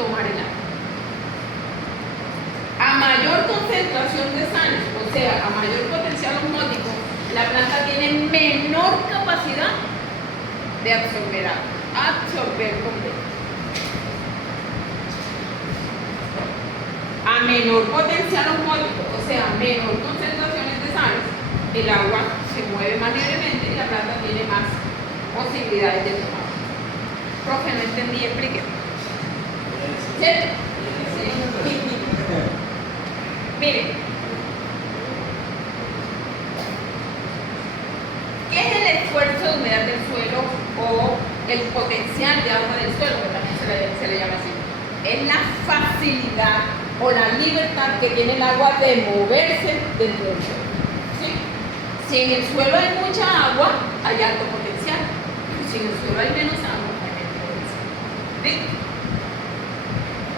tomar el agua. A mayor concentración de sales, o sea, a mayor potencial osmótico, la planta tiene menor capacidad de absorber agua, absorber completo. A menor potencial osmótico, o sea, menor concentraciones de sales, el agua se mueve más libremente y la planta tiene más posibilidades de tomar. Profe, no entendí, explique. ¿Cierto? Sí. Miren, ¿qué es el esfuerzo de humedad del suelo o el potencial de agua del suelo? Que también se le llama así. Es la facilidad o la libertad que tiene el agua de moverse dentro del suelo. ¿Sí? Si en el suelo hay mucha agua, hay alto potencial. Si en el suelo hay menos agua, hay menos potencial. ¿Sí?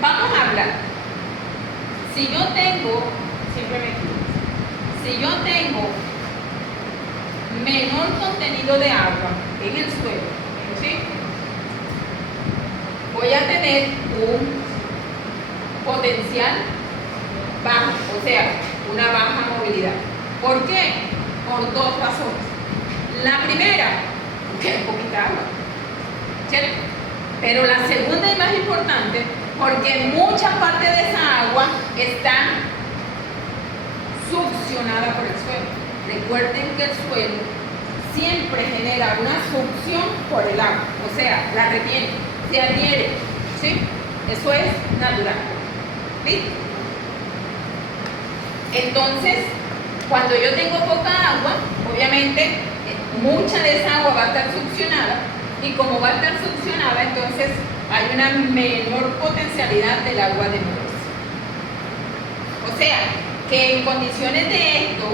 Vamos a hablar. Si yo tengo, si yo tengo menor contenido de agua en el suelo, ¿sí? Voy a tener un potencial bajo, o sea, una baja movilidad. ¿Por qué? Por dos razones. La primera, que hay poquita agua, ¿cierto? Pero la segunda y más importante, porque mucha parte de esa agua está succionada por el suelo. Recuerden que el suelo siempre genera una succión por el agua, o sea, la retiene, se adhiere, ¿sí? Eso es natural. ¿Sí? Entonces, cuando yo tengo poca agua, obviamente mucha de esa agua va a estar succionada, y como va a estar succionada, entonces hay una menor potencialidad del agua de moverse. O sea, que en condiciones de esto,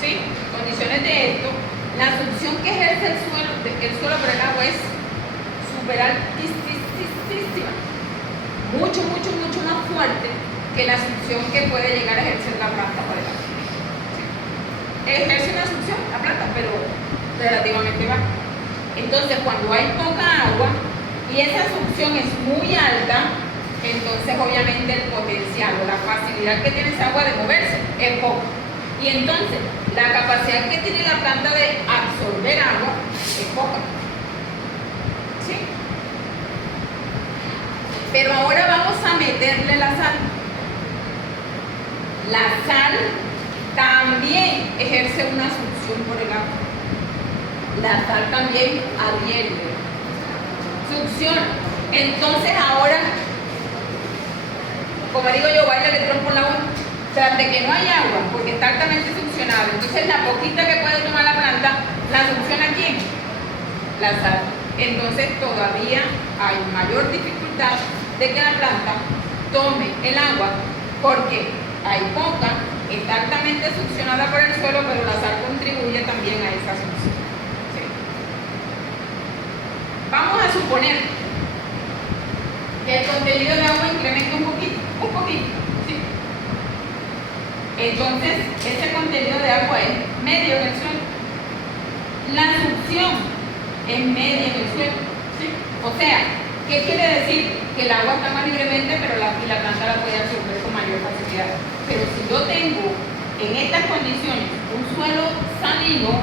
¿sí? Condiciones de esto, la succión que ejerce el suelo por el agua es súper altísima. Mucho más fuerte que la succión que puede llegar a ejercer la planta por el agua. ¿Sí? Ejerce una succión la planta, pero relativamente baja. Entonces, cuando hay poca agua y esa succión es muy alta, entonces obviamente el potencial o la facilidad que tiene esa agua de moverse es poca. Y entonces, la capacidad que tiene la planta de absorber agua es poca. ¿Sí? Pero ahora vamos a meterle la sal. La sal también ejerce una succión por el agua. La sal también adhiere, succiona. Entonces ahora, como digo yo, baila el trompo en la boca. Tras de que no hay agua, porque está altamente succionado, entonces la poquita que puede tomar la planta, ¿la succiona quién? La sal. Entonces todavía hay mayor dificultad de que la planta tome el agua, porque hay poca, está altamente succionada por el suelo, pero la sal contribuye también a esa succión. ¿Sí? Vamos a suponer que el contenido de agua incrementa un poquito, ¿sí? Entonces, ese contenido de agua es medio en el suelo. La succión es media en el suelo, ¿sí? O sea, ¿qué quiere decir? Que el agua está más libremente, pero la planta la puede absorber con mayor facilidad. Pero si yo tengo en estas condiciones un suelo salino,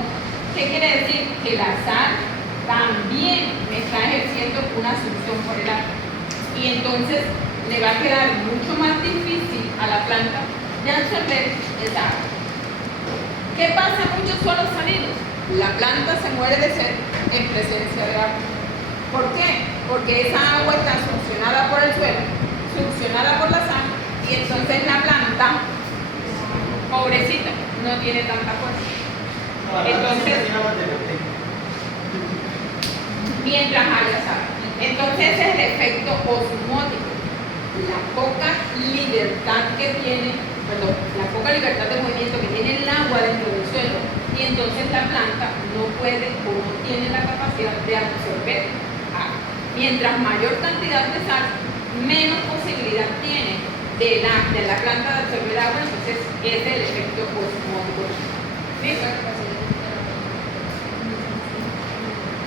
¿qué quiere decir? Que la sal también me está ejerciendo una succión por el agua. Y entonces le va a quedar mucho más difícil a la planta de absorber esa agua. ¿Qué pasa en muchos suelos salinos? La planta se muere de sed en presencia de agua. ¿Por qué? Porque esa agua está succionada por el suelo, succionada por la sal, y entonces la planta, pobrecita, no tiene tanta fuerza. Entonces, mientras haya sal. Entonces ese es el efecto osmótico. La poca libertad de movimiento que tiene el agua dentro del suelo, y entonces la planta no puede o no tiene la capacidad de absorber agua. Mientras mayor cantidad de sal, menos posibilidad tiene de la planta de absorber agua, entonces ese es el efecto osmótico. ¿Sí?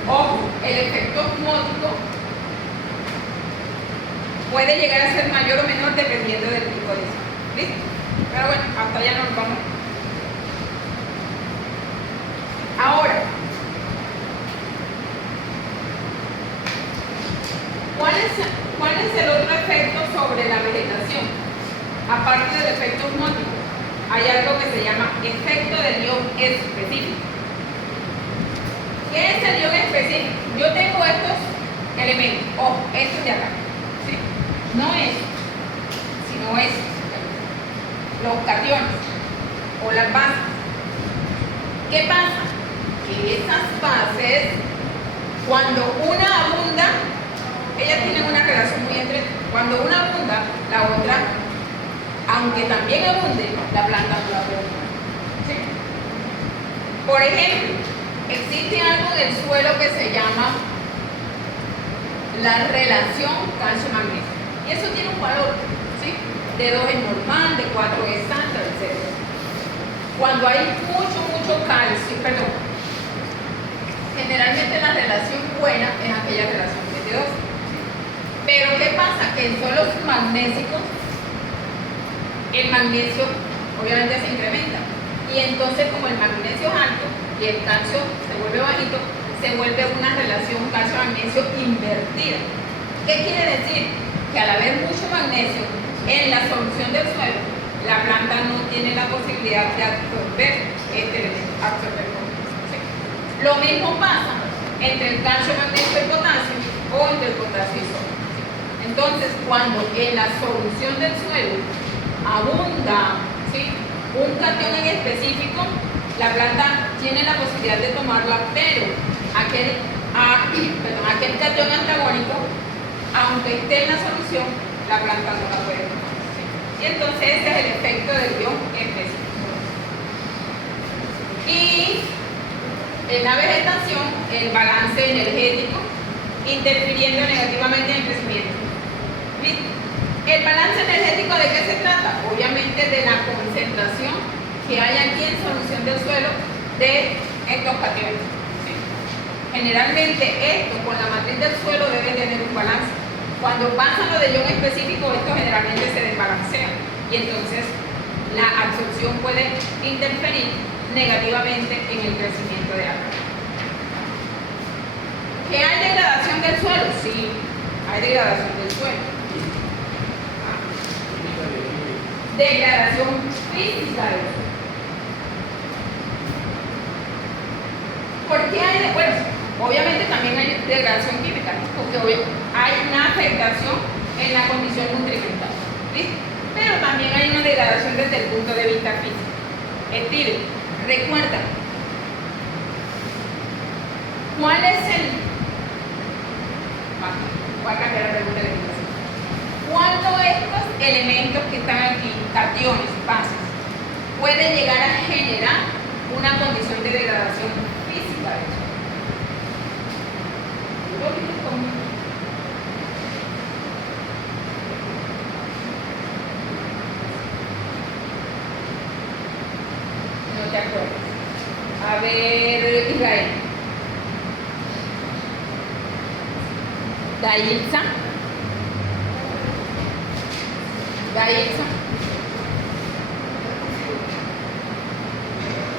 Ojo, el efecto osmótico puede llegar a ser mayor o menor dependiendo del tipo de suelo. ¿Listo? Pero bueno, hasta allá nos vamos. Ahora, ¿cuál es el otro efecto sobre la vegetación? Aparte del efecto osmótico, hay algo que se llama efecto del ion específico. ¿Qué es el ion específico? Yo tengo estos elementos, ojo, estos de acá, ¿sí? No es, sino es los cationes o las bases. ¿Qué pasa? Que esas bases, cuando una abunda, ellas tienen una relación muy estrecha. Cuando una abunda, la otra, aunque también abunde, la planta no la puede tomar. ¿Sí? Por ejemplo, existe algo en el suelo que se llama la relación calcio-magnesio. Y eso tiene un valor, ¿sí? De 2 es normal, de 4 es santa, etc. Cuando hay mucho calcio, perdón, generalmente la relación buena es aquella relación de 2. Pero ¿qué pasa? Que en suelos magnésicos el magnesio obviamente se incrementa. Y entonces como el magnesio es alto y el calcio se vuelve bajito, se vuelve una relación calcio-magnesio invertida. ¿Qué quiere decir? Que al haber mucho magnesio en la solución del suelo, la planta no tiene la posibilidad de absorber este elemento, ¿sí? Lo mismo pasa entre el calcio, magnesio y potasio o entre el potasio y sodio. Entonces, cuando en la solución del suelo abunda, ¿sí?, un catión en específico, la planta tiene la posibilidad de tomarla, pero aquel catión antagónico, aunque esté en la solución, la planta no la puede tomar. ¿Sí? Y entonces ese es el efecto del ion específico. Y en la vegetación, el balance energético interfiriendo negativamente en el crecimiento. ¿Listo? ¿El balance energético de qué se trata? Obviamente de la concentración que hay aquí en solución del suelo de estos cationes. ¿Sí? Generalmente esto con la matriz del suelo debe tener un balance. Cuando pasa lo de ion específico, esto generalmente se desbalancea y entonces la absorción puede interferir negativamente en el crecimiento de agua. ¿Que hay degradación del suelo? Sí, hay degradación del suelo. Degradación física del suelo. ¿Por qué hay? Bueno, obviamente también hay degradación química, ¿no? Porque hay una afectación en la condición nutrimental, ¿sí? Pero también hay una degradación desde el punto de vista físico. Estilo, recuerda, ¿cuál es el? Voy a cambiar la pregunta de educación. ¿Cuándo estos elementos que están aquí, cationes, bases, pueden llegar a generar una condición de degradación física de eso? No te acuerdas. A ver, Israel. Dailza.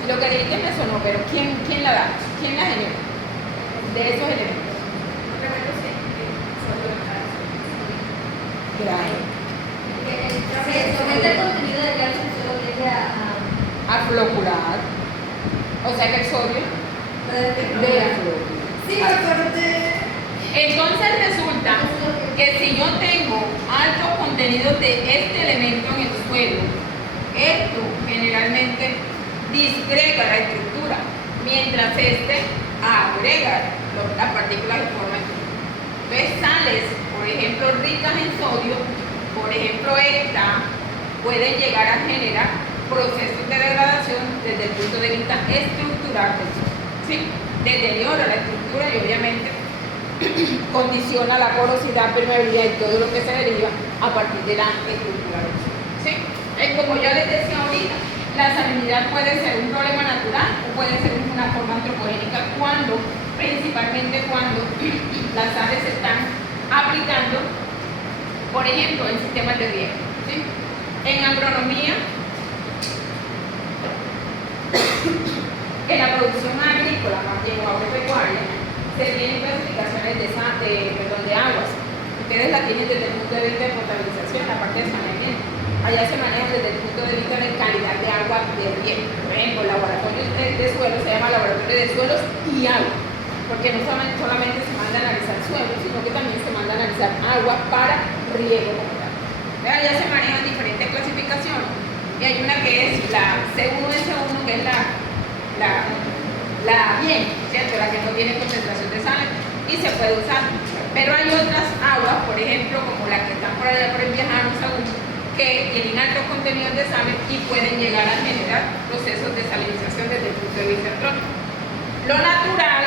Lo que dijiste me sonó, pero ¿quién la da? ¿Quién la genera? De esos elementos. Somete el contenido de calcio solo tiende a flocular. O sea que el sodio de sí, aparte. Entonces resulta que si yo tengo altos contenidos de este elemento en el suelo, esto generalmente disgrega la estructura, mientras este agrega las partículas en forma de estructura. Entonces sales, por ejemplo, ricas en sodio, por ejemplo esta, pueden llegar a generar procesos de degradación desde el punto de vista estructural del suelo, ¿sí? Deteriora la estructura y obviamente condiciona la porosidad, permeabilidad y todo lo que se deriva a partir de la estructura del suelo, ¿sí? Como yo les decía ahorita, la salinidad puede ser un problema natural o puede ser una forma antropogénica principalmente cuando las sales se están aplicando Por ejemplo, en sistemas de riego, ¿sí? En agronomía, en la producción agrícola, más bien, o agropecuaria, se tienen clasificaciones de aguas. Ustedes la tienen desde el punto de vista de potabilización, la parte de saneamiento. Allá se manejan desde el punto de vista de calidad de agua de riego. Por ejemplo, el laboratorio de suelos se llama laboratorio de suelos y agua, porque no solamente se manda a analizar suelos, sino que también se manda a analizar agua para riego como tal. Allá se manejan diferentes clasificaciones y hay una que es la C1S1, que es la bien, ¿cierto? La que no tiene concentración de sales y se puede usar. Pero hay otras aguas, por ejemplo, como la que están por allá por el Viajano Segundo, que tienen altos contenidos de sales y pueden llegar a generar procesos de salinización desde el punto de vista antrópico. Lo natural,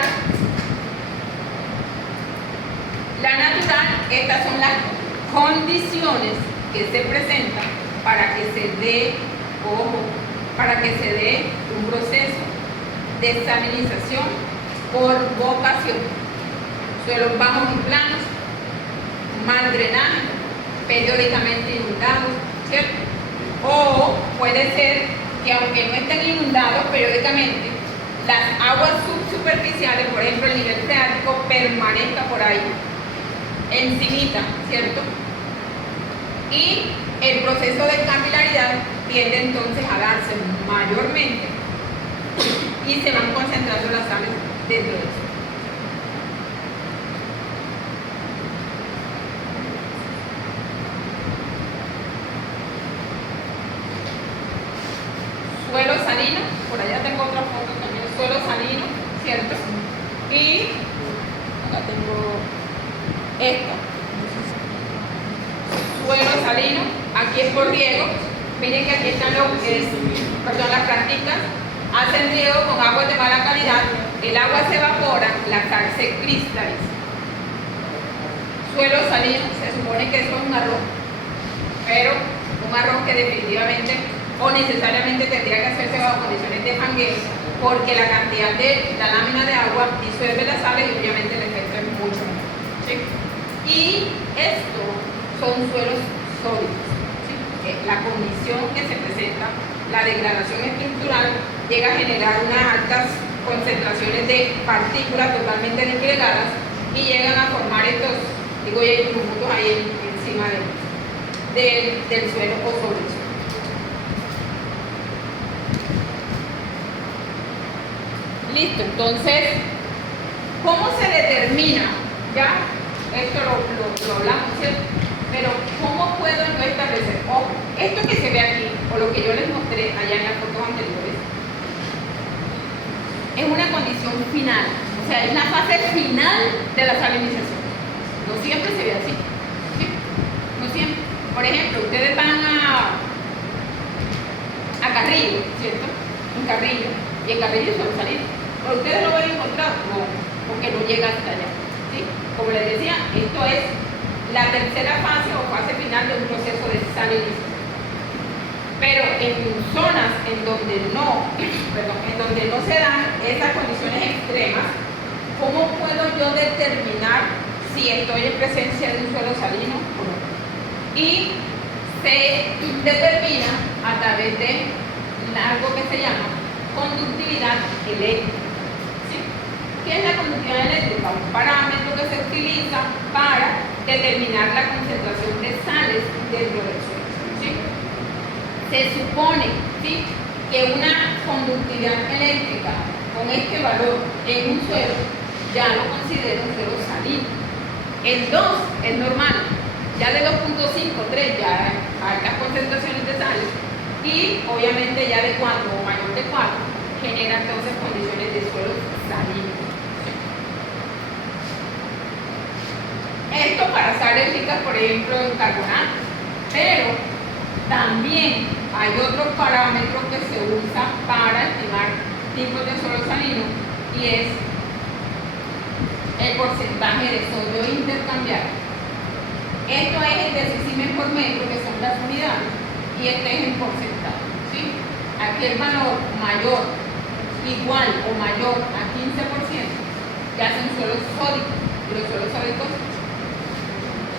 estas son las condiciones que se presentan para que se dé, un proceso de salinización por vocación. Suelos bajos y planos, mal drenaje, periódicamente inundados, ¿cierto? O puede ser que aunque no estén inundados periódicamente, las aguas subsuperficiales, por ejemplo el nivel freático, permanezca por ahí, encimita, ¿cierto? Y el proceso de capilaridad tiende entonces a darse mayormente y se van concentrando las sales dentro de eso. Suelo salino, por allá tengo otra foto también, suelo salino, ¿cierto? Y acá tengo esto, suelo salino, aquí es por riego. Miren que aquí están las plantitas, hacen riego con aguas de mala calidad, el agua se evapora, la sal se cristaliza. Suelo salino, se supone que eso es un arroz, pero un arroz que definitivamente o necesariamente tendría que hacerse bajo condiciones de fangueo, porque la cantidad de la lámina de agua disuelve las sales y obviamente el efecto es mucho menor, ¿sí? Y estos son suelos sólidos, ¿sí? La condición que se presenta, la degradación estructural, llega a generar unas altas concentraciones de partículas totalmente disgregadas y llegan a formar estos, digo ya, puntos ahí encima del suelo o sobre el suelo. Listo, entonces, ¿cómo se determina? Ya, esto lo hablamos, ¿cierto? Pero, ¿cómo puedo yo establecer? Ojo, esto que se ve aquí, o lo que yo les mostré allá en las fotos anteriores, es una condición final, o sea, es una fase final de la salinización. No siempre se ve así, ¿sí? No siempre. Por ejemplo, ustedes van a Carrillo, ¿cierto? En Carrillo, y en Carrillo suele salir. Pero ustedes lo van a encontrar, no, porque no llega hasta allá, ¿sí? Como les decía, esto es la tercera fase o fase final de un proceso de salinización. Pero en zonas en donde no se dan esas condiciones extremas, ¿cómo puedo yo determinar si estoy en presencia de un suelo salino o no? Y se determina a través de algo que se llama conductividad eléctrica. ¿Qué es la conductividad eléctrica? Un parámetro que se utiliza para determinar la concentración de sales dentro del suelo, ¿sí? Se supone, ¿sí?, que una conductividad eléctrica con este valor en un suelo ya lo considero un suelo salino. El 2 es normal, ya de 2.5, 3 ya hay altas concentraciones de sales y obviamente ya de 4 o mayor de 4 genera entonces condiciones de suelo salino. Esto para sales ricas, por ejemplo, en carbonato, pero también hay otro parámetro que se usa para estimar tipos de suelo salino y es el porcentaje de sodio intercambiable. Esto es el decisimen por metro, que son las unidades, y este es el porcentaje, ¿sí? Aquí el valor mayor, igual o mayor a 15%, ya son suelos sódicos, y los suelos sódicos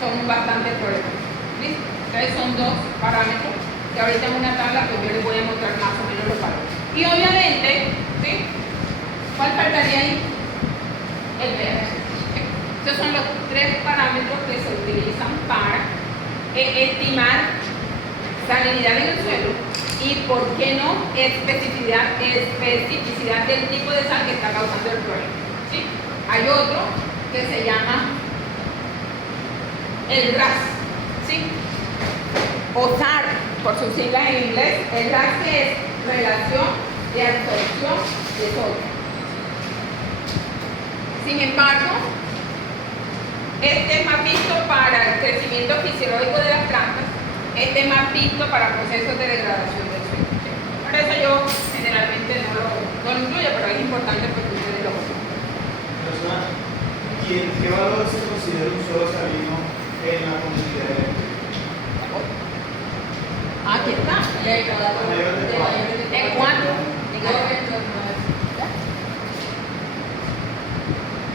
son bastante problemáticos. ¿Listo? Entonces son dos parámetros que ahorita en una tabla pues yo les voy a mostrar más o menos los valores. Y obviamente, ¿sí? ¿Cuál faltaría ahí? El pH. Estos son los tres parámetros que se utilizan para estimar salinidad en el suelo y, por qué no, especificidad del tipo de sal que está causando el problema. ¿Sí? Hay otro que se llama el RAS, ¿sí? O SAR, por sus siglas en inglés. El RAS, que es relación de absorción de sodio. Sin embargo, este es más visto para el crecimiento fisiológico de las plantas, este es más visto para procesos de degradación del suelo. ¿Sí? Por eso yo generalmente no lo incluyo, pero es importante porque ustedes lo conozcan. ¿Qué valor se considera un suelo salino en la comunidad eléctrica? Aquí está. ¿En cuánto?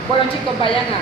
Bueno, chicos, vayan a